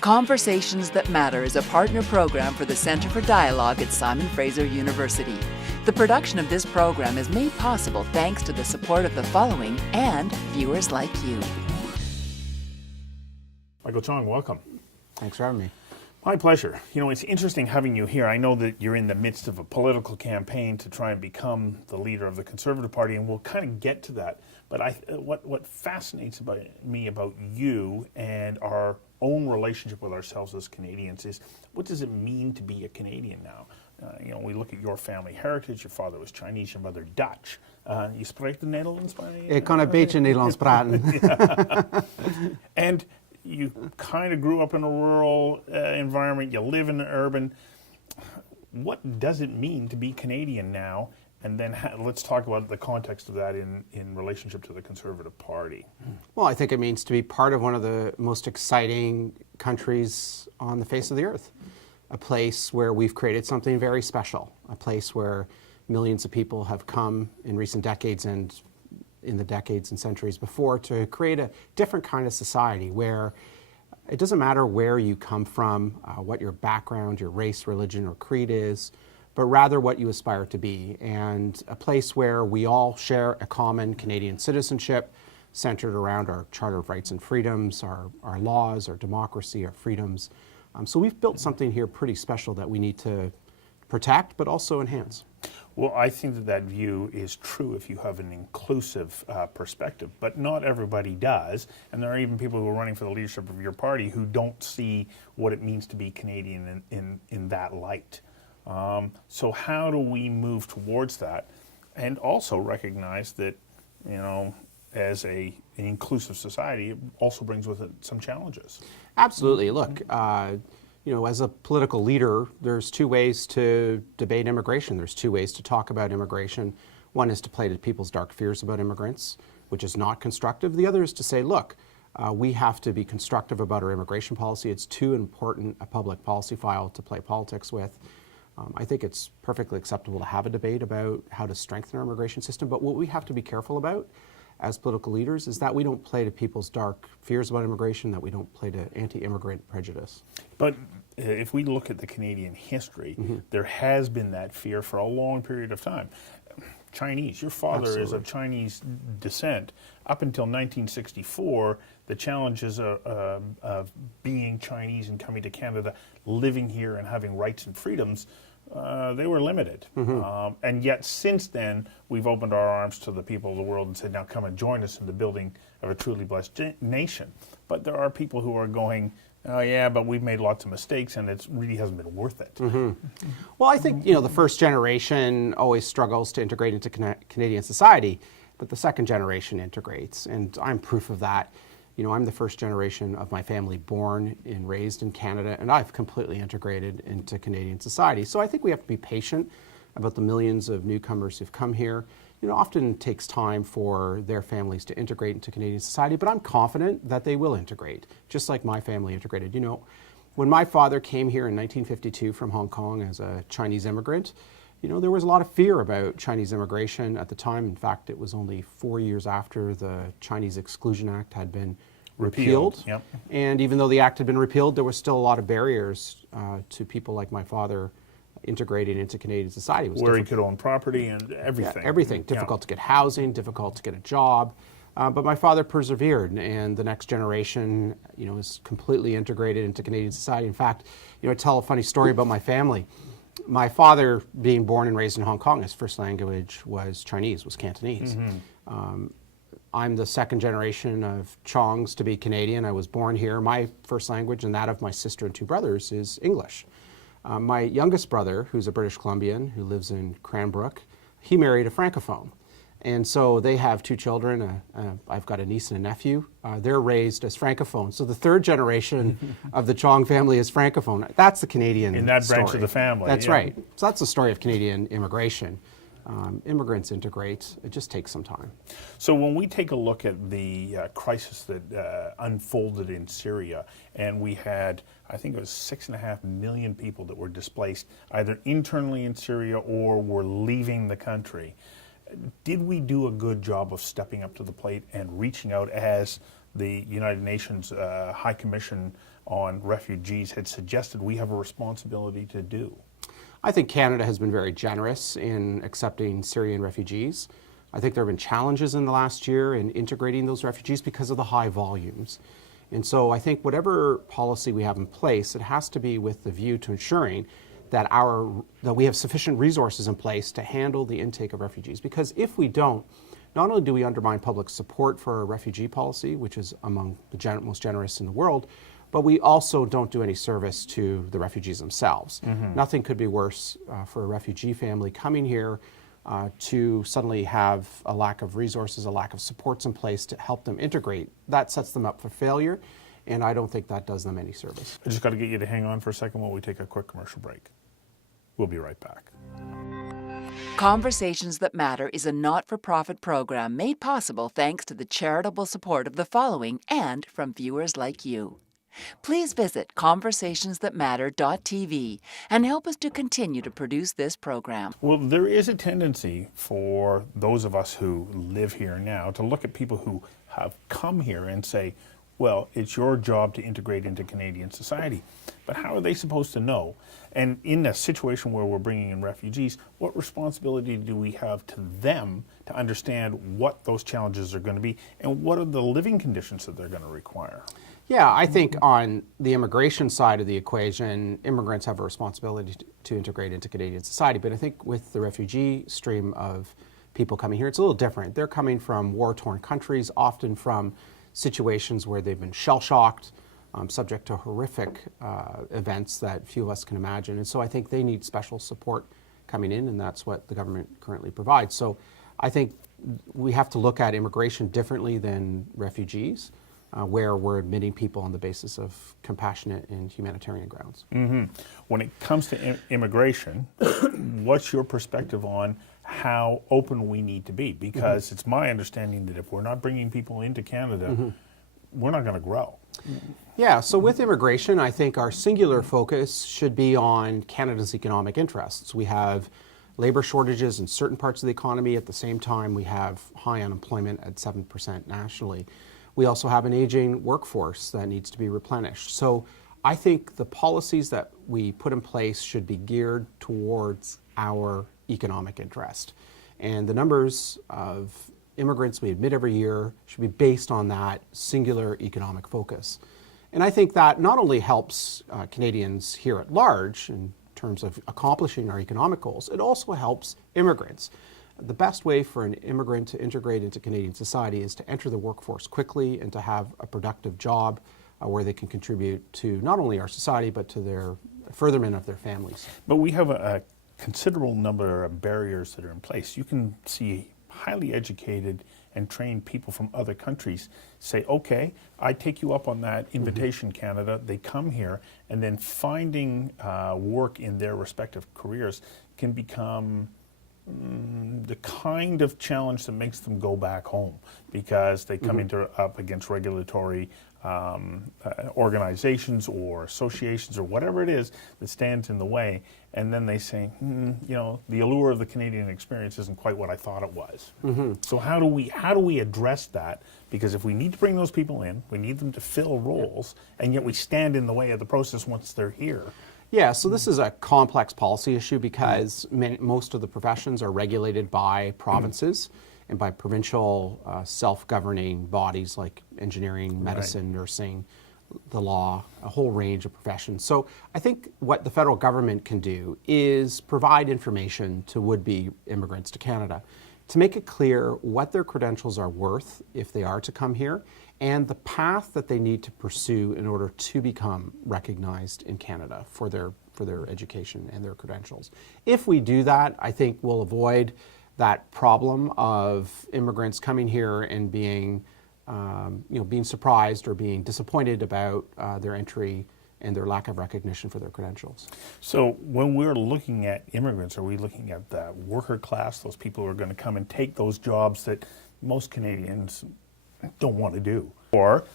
Conversations That Matter is a partner program for the Centre for Dialogue at Simon Fraser University. The production of this program is made possible thanks to the support of the following and viewers like you. Michael Chong, welcome. Thanks for having me. My pleasure. You know, it's interesting having you here. I know that you're in the midst of a political campaign to try and become the leader of the Conservative Party, and we'll kind of get to that. But what fascinates me about you and our own relationship with ourselves as Canadians is, what does it mean to be a Canadian now? You know, we look at your family heritage. Your father was Chinese, your mother Dutch. Je spreekt de Nederlands bij? Ik kan een beetje Nederlands praten. And you kind of grew up in a rural environment. You live in an urban. What does it mean to be Canadian now? And then let's talk about the context of that in relationship to the Conservative Party. Well, I think it means to be part of one of the most exciting countries on the face of the earth. A place where we've created something very special. A place where millions of people have come in recent decades and in the decades and centuries before to create a different kind of society where it doesn't matter where you come from, what your background, your race, religion, or creed is, but rather what you aspire to be, and a place where we all share a common Canadian citizenship centered around our Charter of Rights and Freedoms, our laws, our democracy, our freedoms. So we've built something here pretty special that we need to protect, but also enhance. Well, I think that view is true if you have an inclusive perspective, but not everybody does. And there are even people who are running for the leadership of your party who don't see what it means to be Canadian in that light. So how do we move towards that and also recognize that, you know, as an inclusive society, it also brings with it some challenges? Absolutely. Look, you know, as a political leader, there's two ways to debate immigration. There's two ways to talk about immigration. One is to play to people's dark fears about immigrants, which is not constructive. The other is to say, look, we have to be constructive about our immigration policy. It's too important a public policy file to play politics with. I think it's perfectly acceptable to have a debate about how to strengthen our immigration system, but what we have to be careful about as political leaders is that we don't play to people's dark fears about immigration, that we don't play to anti-immigrant prejudice. But if we look at the Canadian history, there has been that fear for a long period of time. Chinese, your father is of Chinese descent. Up until 1964, the challenges of being Chinese and coming to Canada, living here and having rights and freedoms, they were limited. And yet since then, we've opened our arms to the people of the world and said, now come and join us in the building of a truly blessed nation. But there are people who are going, oh yeah, but we've made lots of mistakes and it really hasn't been worth it. Well, I think, you know, the first generation always struggles to integrate into Canadian society, but the second generation integrates, and I'm proof of that. You know, I'm the first generation of my family born and raised in Canada, and I've completely integrated into Canadian society. So I think we have to be patient about the millions of newcomers who've come here. You know, often it takes time for their families to integrate into Canadian society, but I'm confident that they will integrate, just like my family integrated. You know, when my father came here in 1952 from Hong Kong as a Chinese immigrant, you know, there was a lot of fear about Chinese immigration at the time. In fact, it was only 4 years after the Chinese Exclusion Act had been repealed. Yep. And even though the act had been repealed, there was still a lot of barriers to people like my father integrating into Canadian society. It was where he could own property and everything. Yeah, everything. Difficult to get housing, difficult to get a job. But my father persevered, and the next generation, you know, is completely integrated into Canadian society. In fact, you know, I tell a funny story about my family. My father, being born and raised in Hong Kong, his first language was Chinese, was Cantonese. I'm the second generation of Chongs to be Canadian. I was born here. My first language and that of my sister and two brothers is English. My youngest brother, who's a British Columbian, who lives in Cranbrook, he married a Francophone. And so they have two children. I've got a niece and a nephew. They're raised as Francophones. So the third generation of the Chong family is Francophone. That's the Canadian in that branch story. of the family. That's right. So that's the story of Canadian immigration. Immigrants integrate. It just takes some time. So when we take a look at the crisis that unfolded in Syria, and we had, I think it was 6.5 million people that were displaced either internally in Syria or were leaving the country, did we do a good job of stepping up to the plate and reaching out as the United Nations High Commission on Refugees had suggested we have a responsibility to do? I think Canada has been very generous in accepting Syrian refugees. I think there have been challenges in the last year in integrating those refugees because of the high volumes. And so I think whatever policy we have in place, it has to be with the view to ensuring that we have sufficient resources in place to handle the intake of refugees. Because if we don't, not only do we undermine public support for a refugee policy, which is among the most generous in the world, but we also don't do any service to the refugees themselves. Nothing could be worse for a refugee family coming here to suddenly have a lack of resources, a lack of supports in place to help them integrate. That sets them up for failure, and I don't think that does them any service. I just got to get you to hang on for a second while we take a quick commercial break. We'll be right back. Conversations That Matter is a not-for-profit program made possible thanks to the charitable support of the following and from viewers like you. Please visit conversationsthatmatter.tv and help us to continue to produce this program. Well, there is a tendency for those of us who live here now to look at people who have come here and say, well, it's your job to integrate into Canadian society. But how are they supposed to know? And in a situation where we're bringing in refugees, what responsibility do we have to them to understand what those challenges are going to be and what are the living conditions that they're going to require? Yeah, I think on the immigration side of the equation, immigrants have a responsibility to integrate into Canadian society. But I think with the refugee stream of people coming here, it's a little different. They're coming from war-torn countries, often from situations where they've been shell-shocked, subject to horrific events that few of us can imagine. And so I think they need special support coming in, and that's what the government currently provides. So I think we have to look at immigration differently than refugees, where we're admitting people on the basis of compassionate and humanitarian grounds. When it comes to immigration, what's your perspective on how open we need to be? Because it's my understanding that if we're not bringing people into Canada, we're not going to grow. Yeah, so with immigration, I think our singular focus should be on Canada's economic interests. We have labor shortages in certain parts of the economy. At the same time, we have high unemployment at 7% nationally. We also have an aging workforce that needs to be replenished. So I think the policies that we put in place should be geared towards our economic interest. And the numbers of immigrants we admit every year should be based on that singular economic focus. And I think that not only helps Canadians here at large in terms of accomplishing our economic goals, it also helps immigrants. The best way for an immigrant to integrate into Canadian society is to enter the workforce quickly and to have a productive job where they can contribute to not only our society but to their furtherment of their families. But we have a considerable number of barriers that are in place. You can see highly educated and trained people from other countries say, okay, I take you up on that invitation, Canada. They come here, and then finding work in their respective careers can become the kind of challenge that makes them go back home because they come up against regulatory organizations or associations or whatever it is that stands in the way, and then they say, you know, the allure of the Canadian experience isn't quite what I thought it was. So how do we address that? Because if we need to bring those people in, we need them to fill roles, and yet we stand in the way of the process once they're here. Yeah, so this is a complex policy issue because most of the professions are regulated by provinces and by provincial self-governing bodies like engineering, medicine, nursing, the law, a whole range of professions. So I think what the federal government can do is provide information to would-be immigrants to Canada to make it clear what their credentials are worth if they are to come here and the path that they need to pursue in order to become recognized in Canada for their education and their credentials. If we do that, I think we'll avoid that problem of immigrants coming here and being, being surprised or being disappointed about their entry and their lack of recognition for their credentials. So when we're looking at immigrants, are we looking at the worker class, those people who are going to come and take those jobs that most Canadians don't want to do? Or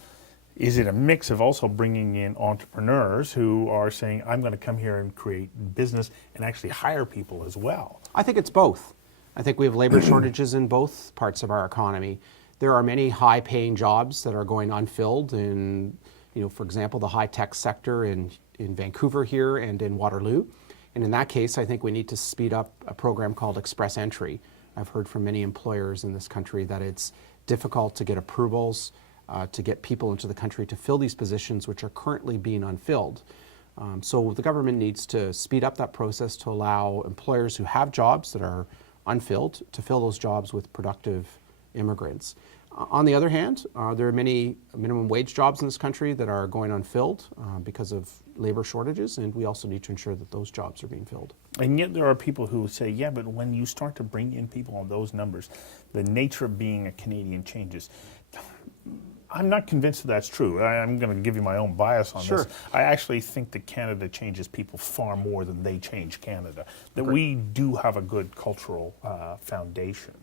is it a mix of also bringing in entrepreneurs who are saying, I'm going to come here and create business and actually hire people as well? I think it's both. I think we have labor shortages in both parts of our economy. There are many high-paying jobs that are going unfilled in, for example, the high-tech sector in Vancouver here and in Waterloo. And in that case, I think we need to speed up a program called Express Entry. I've heard from many employers in this country that it's difficult to get approvals, to get people into the country to fill these positions which are currently being unfilled. So the government needs to speed up that process to allow employers who have jobs that are unfilled to fill those jobs with productive immigrants. On the other hand, there are many minimum wage jobs in this country that are going unfilled because of labor shortages, and we also need to ensure that those jobs are being filled. And yet there are people who say, yeah, but when you start to bring in people on those numbers, the nature of being a Canadian changes. I'm not convinced that that's true. I'm going to give you my own bias on this. I actually think that Canada changes people far more than they change Canada. That we do have a good cultural foundation.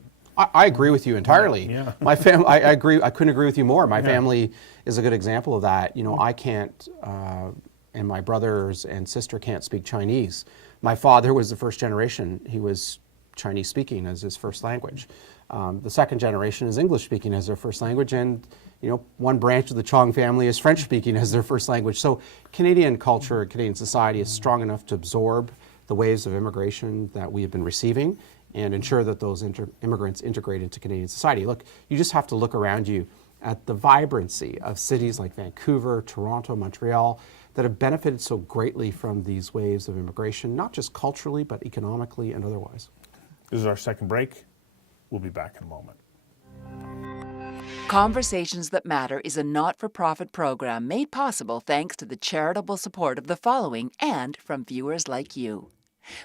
I agree with you entirely. Yeah. My family, I agree. I couldn't agree with you more. My family is a good example of that. I can't, and my brothers and sister can't speak Chinese. My father was the first generation. He was Chinese speaking as his first language. The second generation is English speaking as their first language, and one branch of the Chong family is French speaking as their first language. So Canadian culture, Canadian society is strong enough to absorb the waves of immigration that we have been receiving and ensure that those immigrants integrate into Canadian society. Look, you just have to look around you at the vibrancy of cities like Vancouver, Toronto, Montreal that have benefited so greatly from these waves of immigration, not just culturally, but economically and otherwise. This is our second break. We'll be back in a moment. Conversations That Matter is a not-for-profit program made possible thanks to the charitable support of the following and from viewers like you.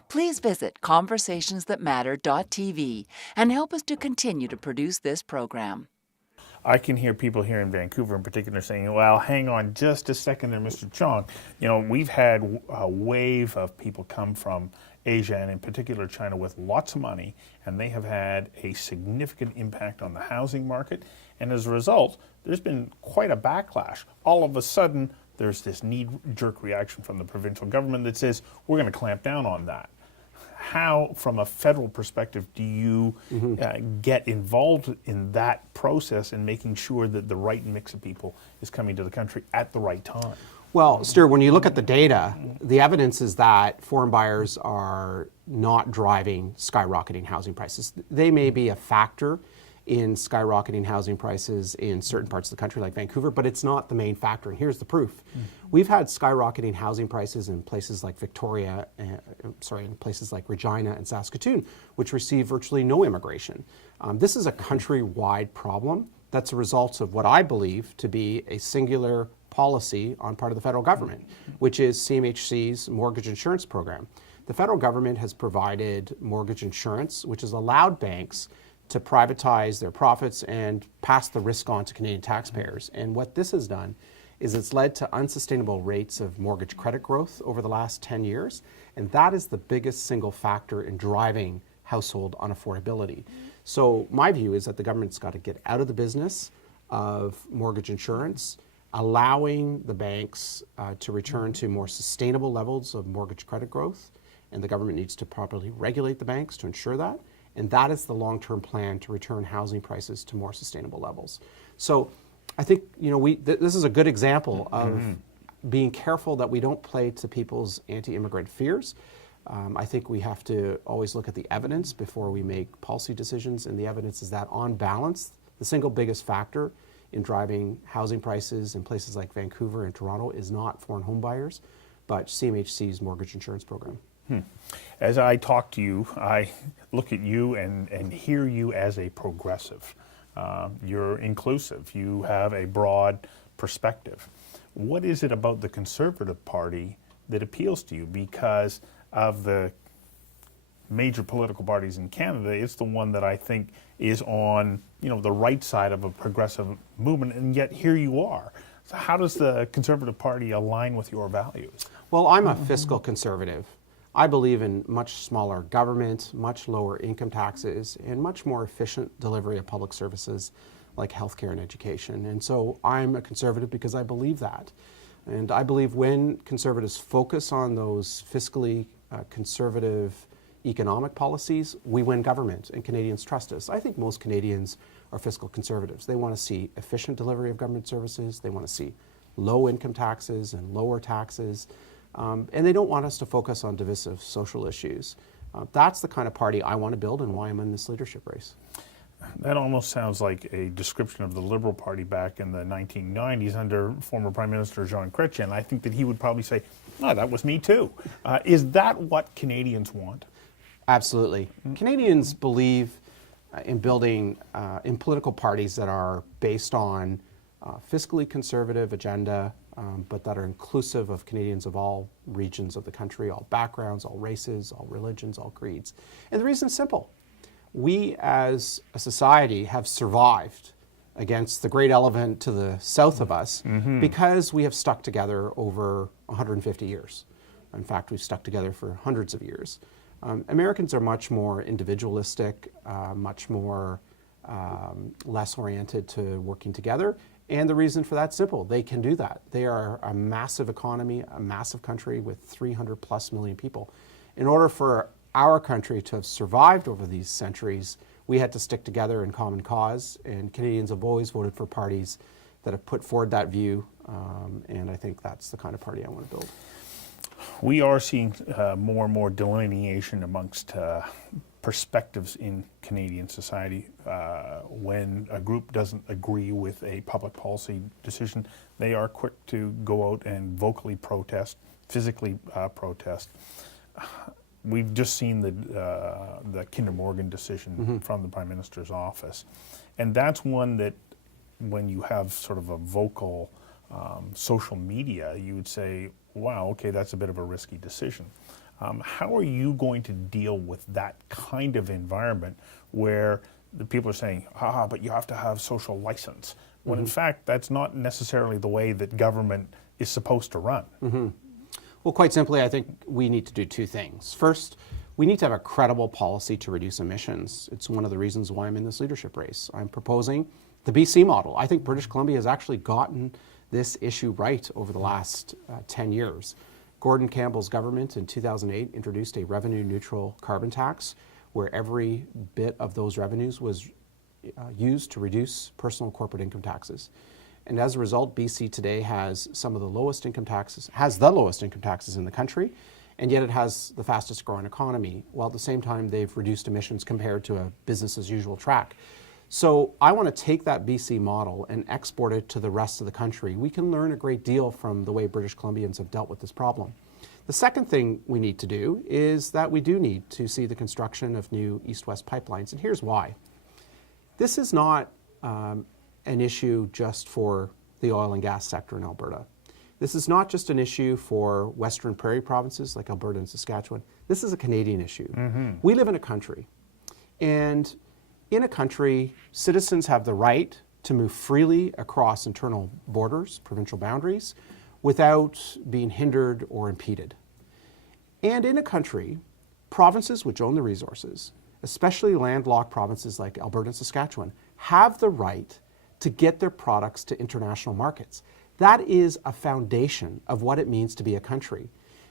Please visit conversationsthatmatter.tv and help us to continue to produce this program. I can hear people here in Vancouver in particular saying, well, hang on just a second there, Mr. Chong. We've had a wave of people come from Asia and in particular China with lots of money, and they have had a significant impact on the housing market. And as a result, there's been quite a backlash. All of a sudden, there's this knee-jerk reaction from the provincial government that says, we're going to clamp down on that. How, from a federal perspective, do you get involved in that process and making sure that the right mix of people is coming to the country at the right time? Well, Stuart, when you look at the data, the evidence is that foreign buyers are not driving skyrocketing housing prices. They may be a factor in skyrocketing housing prices in certain parts of the country like Vancouver, but it's not the main factor, and here's the proof. We've had skyrocketing housing prices in places like Victoria, in places like Regina and Saskatoon, which receive virtually no immigration. This is a countrywide problem that's a result of what I believe to be a singular policy on part of the federal government, which is CMHC's mortgage insurance program. The federal government has provided mortgage insurance, which has allowed banks to privatize their profits and pass the risk on to Canadian taxpayers. And what this has done is it's led to unsustainable rates of mortgage credit growth over the last 10 years. And that is the biggest single factor in driving household unaffordability. So my view is that the government's got to get out of the business of mortgage insurance, allowing the banks to return to more sustainable levels of mortgage credit growth. And the government needs to properly regulate the banks to ensure that. And that is the long-term plan to return housing prices to more sustainable levels. So I think this is a good example of being careful that we don't play to people's anti-immigrant fears. I think we have to always look at the evidence before we make policy decisions, and the evidence is that on balance, the single biggest factor in driving housing prices in places like Vancouver and Toronto is not foreign home buyers, but CMHC's mortgage insurance program. As I talk to you, I look at you and hear you as a progressive. You're inclusive. You have a broad perspective. What is it about the Conservative Party that appeals to you? Because of the major political parties in Canada, it's the one that I think is on the right side of a progressive movement, and yet here you are. So how does the Conservative Party align with your values? Well, I'm a fiscal conservative. I believe in much smaller government, much lower income taxes, and much more efficient delivery of public services like healthcare and education. And so I'm a conservative because I believe that. And I believe when conservatives focus on those fiscally conservative economic policies, we win government, and Canadians trust us. I think most Canadians are fiscal conservatives. They want to see efficient delivery of government services. They want to see low income taxes and lower taxes. And they don't want us to focus on divisive social issues. That's the kind of party I want to build and why I'm in this leadership race. That almost sounds like a description of the Liberal Party back in the 1990s under former Prime Minister Jean Chrétien. I think that he would probably say, oh, that was me too. Is that what Canadians want? Absolutely. Canadians believe in building in political parties that are based on fiscally conservative agenda, but that are inclusive of Canadians of all regions of the country, all backgrounds, all races, all religions, all creeds. And the reason is simple. We as a society have survived against the great elephant to the south of us because we have stuck together over 150 years. In fact, we've stuck together for hundreds of years. Americans are much more individualistic, much more less oriented to working together. And the reason for that's simple. They can do that. They are a massive economy, a massive country with 300 plus million people. In order for our country to have survived over these centuries, we had to stick together in common cause, and Canadians have always voted for parties that have put forward that view, and I think that's the kind of party I want to build. We are seeing more and more delineation amongst perspectives in Canadian society. When a group doesn't agree with a public policy decision, they are quick to go out and vocally protest, physically protest. We've just seen the Kinder Morgan decision from the Prime Minister's office. And that's one that when you have sort of a vocal social media, you would say, wow, okay, that's a bit of a risky decision. How are you going to deal with that kind of environment where the people are saying, but you have to have social license, when in fact that's not necessarily the way that government is supposed to run? Well, quite simply, I think we need to do two things. First, we need to have a credible policy to reduce emissions. It's one of the reasons why I'm in this leadership race. I'm proposing the BC model. I think British Columbia has actually gotten this issue right over the last 10 years. Gordon Campbell's government in 2008 introduced a revenue-neutral carbon tax where every bit of those revenues was used to reduce personal and corporate income taxes. And as a result, BC today has some of the lowest income taxes, has the lowest income taxes in the country, and yet it has the fastest growing economy, while at the same time they've reduced emissions compared to a business as usual track. So I want to take that BC model and export it to the rest of the country. We can learn a great deal from the way British Columbians have dealt with this problem. The second thing we need to do is that we do need to see the construction of new east-west pipelines, and here's why. This is not an issue just for the oil and gas sector in Alberta. This is not just an issue for Western Prairie provinces like Alberta and Saskatchewan. This is a Canadian issue. We live in a country, and in a country, citizens have the right to move freely across internal borders, provincial boundaries, without being hindered or impeded. And in a country, provinces which own the resources, especially landlocked provinces like Alberta and Saskatchewan, have the right to get their products to international markets. That is a foundation of what it means to be a country.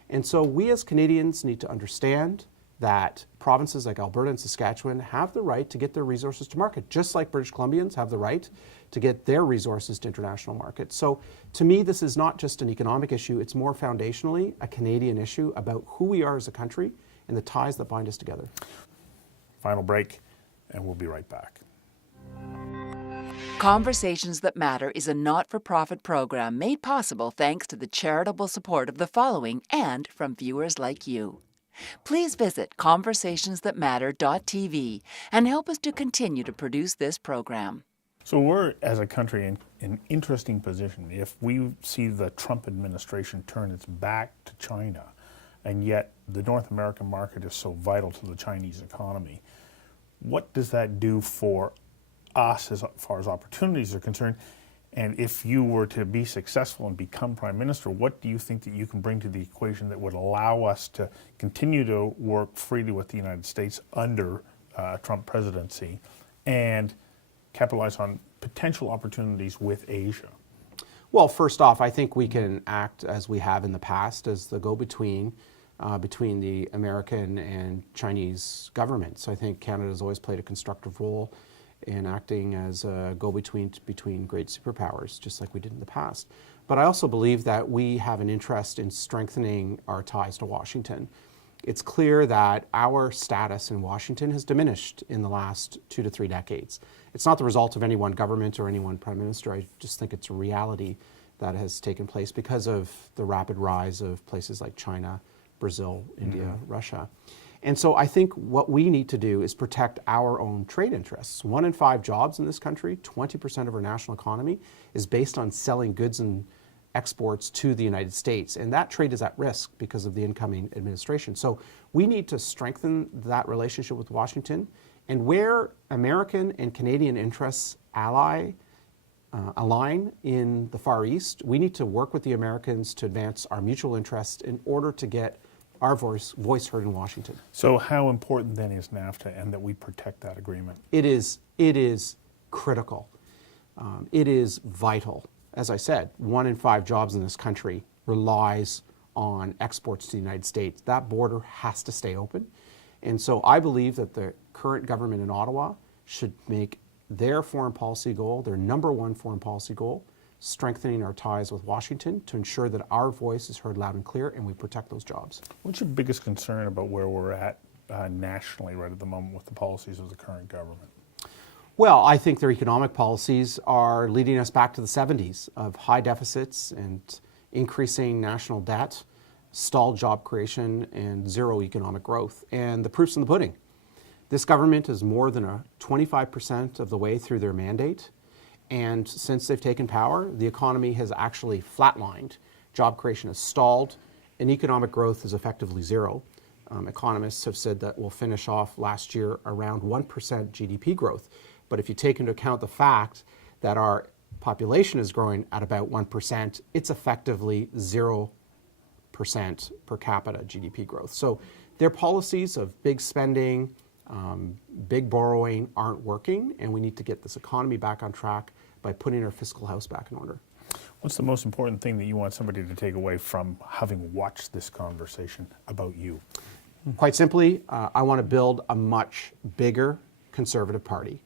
And so we as Canadians need to understand that provinces like Alberta and Saskatchewan have the right to get their resources to market, just like British Columbians have the right to get their resources to international markets. So to me, this is not just an economic issue, it's more foundationally a Canadian issue about who we are as a country and the ties that bind us together. Final break, and we'll be right back. Conversations That Matter is a not-for-profit program made possible thanks to the charitable support of the following and from viewers like you. Please visit conversationsthatmatter.tv and help us to continue to produce this program. So we're, as a country, in an interesting position. If we see the Trump administration turn its back to China, and yet the North American market is so vital to the Chinese economy, what does that do for us as far as opportunities are concerned? And if you were to be successful and become Prime Minister, what do you think that you can bring to the equation that would allow us to continue to work freely with the United States under Trump presidency and capitalize on potential opportunities with Asia? Well, first off, I think we can act as we have in the past as the go-between between the American and Chinese governments. I think Canada has always played a constructive role in acting as a go-between between great superpowers, just like we did in the past. But I also believe that we have an interest in strengthening our ties to Washington. It's clear that our status in Washington has diminished in the last 2 to 3 decades. It's not the result of any one government or any one prime minister. I just think it's a reality that has taken place because of the rapid rise of places like China, Brazil, India, Russia. And so I think what we need to do is protect our own trade interests. 1 in 5 jobs in this country, 20% of our national economy, is based on selling goods and exports to the United States. And that trade is at risk because of the incoming administration. So we need to strengthen that relationship with Washington. And where American and Canadian interests align in the Far East, we need to work with the Americans to advance our mutual interests in order to get our voice heard in Washington. So how important then is NAFTA and that we protect that agreement? It is critical. It is vital. As I said, 1 in 5 jobs in this country relies on exports to the United States. That border has to stay open. And so I believe that the current government in Ottawa should make their foreign policy goal, their #1 foreign policy goal, strengthening our ties with Washington to ensure that our voice is heard loud and clear and we protect those jobs. What's your biggest concern about where we're at nationally right at the moment with the policies of the current government? Well, I think their economic policies are leading us back to the 70s of high deficits and increasing national debt, stalled job creation, and zero economic growth. And the proof's in the pudding. This government is more than 25% of the way through their mandate. And since they've taken power, the economy has actually flatlined. Job creation has stalled, and economic growth is effectively zero. Economists have said that we'll finish off last year around 1% GDP growth. But if you take into account the fact that our population is growing at about 1%, it's effectively 0% per capita GDP growth. So their policies of big spending, big borrowing aren't working, and we need to get this economy back on track by putting our fiscal house back in order. What's the most important thing that you want somebody to take away from having watched this conversation about you? Quite simply, I want to build a much bigger Conservative Party,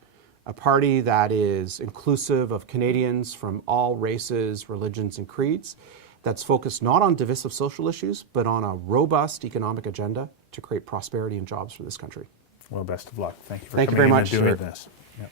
a party that is inclusive of Canadians from all races, religions, and creeds, that's focused not on divisive social issues, but on a robust economic agenda to create prosperity and jobs for this country. Well, best of luck. Thank you for Thank you coming very in much, and doing sir. this. Yep.